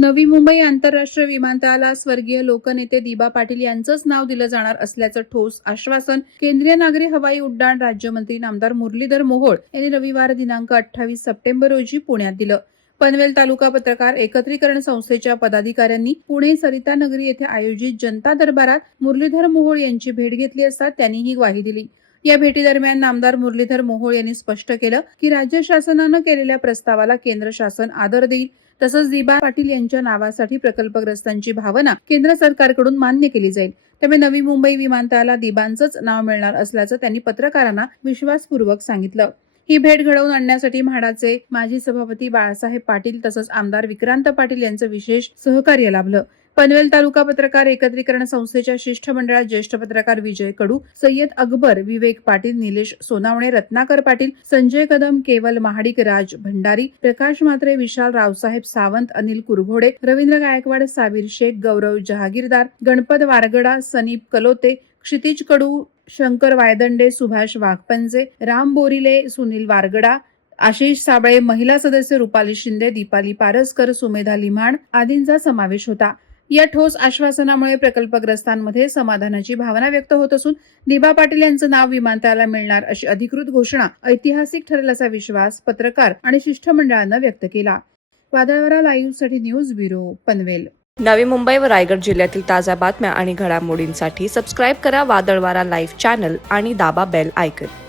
नवी मुंबई आंतरराष्ट्रीय विमानतळाला स्वर्गीय लोकनेते दिबा पाटील यांचंच नाव दिलं जाणार असल्याचं ठोस आश्वासन केंद्रीय नागरी हवाई उड्डाण राज्यमंत्री नामदार मुरलीधर मोहोळ यांनी रविवार दिनांक 28 सप्टेंबर रोजी पुण्यात दिलं. पनवेल तालुका पत्रकार एकत्रीकरण संस्थेच्या पदाधिकाऱ्यांनी पुणे सरिता नगरी येथे आयोजित जनता दरबारात मुरलीधर मोहोळ यांची भेट घेतली असता त्यांनी ही ग्वाही दिली. या भेटीदरम्यान नामदार मुरलीधर मोहोळ यांनी स्पष्ट केलं की राज्य शासनानं केलेल्या प्रस्तावाला केंद्र शासन आदर देईल. तसंच दिबा पाटील यांच्या नावासाठी प्रकल्पग्रस्तांची भावना केंद्र सरकारकडून मान्य केली जाईल. त्यामुळे नवी मुंबई विमानतळाला दिबांचंच नाव मिळणार असल्याचं त्यांनी पत्रकारांना विश्वासपूर्वक सांगितलं. ही भेट घडवून आणण्यासाठी म्हाडाचे माजी सभापती बाळासाहेब पाटील तसंच आमदार विक्रांत पाटील यांचं विशेष सहकार्य लाभलं. पनवेल तालुका पत्रकार एकत्रीकरण संस्थेच्या शिष्टमंडळात ज्येष्ठ पत्रकार विजय कडू, सय्यद अकबर, विवेक पाटील, निलेश सोनावणे, रत्नाकर पाटील, संजय कदम, केवल महाडिक, राज भंडारी, प्रकाश म्हात्रे, विशाल रावसाहेब सावंत, अनिल कुरघोडे, रवींद्र गायकवाड, साबीर शेख, गौरव जहागीरदार, गणपत वारगडा, सनीप कलोते, क्षितिज कडू, शंकर वायदंडे, सुभाष वाघपंजे, राम बोरिले, सुनील वारगडा, आशिष साबळे, महिला सदस्य रुपाली शिंदे, दीपाली पारसकर, सुमेधा लिम्हाण आदींचा समावेश होता. या ठोस आश्वासनामुळे प्रकल्पग्रस्तांमध्ये समाधानाची भावना व्यक्त होत असून दिबा पाटील यांचं नाव विमानतळाला मिळणार अशी अधिकृत घोषणा ऐतिहासिक ठरेल असा विश्वास पत्रकार आणि शिष्टमंडळानं व्यक्त केला. वादळवारा लाईव्हसाठी न्यूज ब्युरो, पनवेल. नवी मुंबई व रायगड जिल्ह्यातील ताज्या बातम्या आणि घडामोडींसाठी सबस्क्राईब करा वादळवारा लाईव्ह चॅनल आणि दाबा बेल आयकॉन.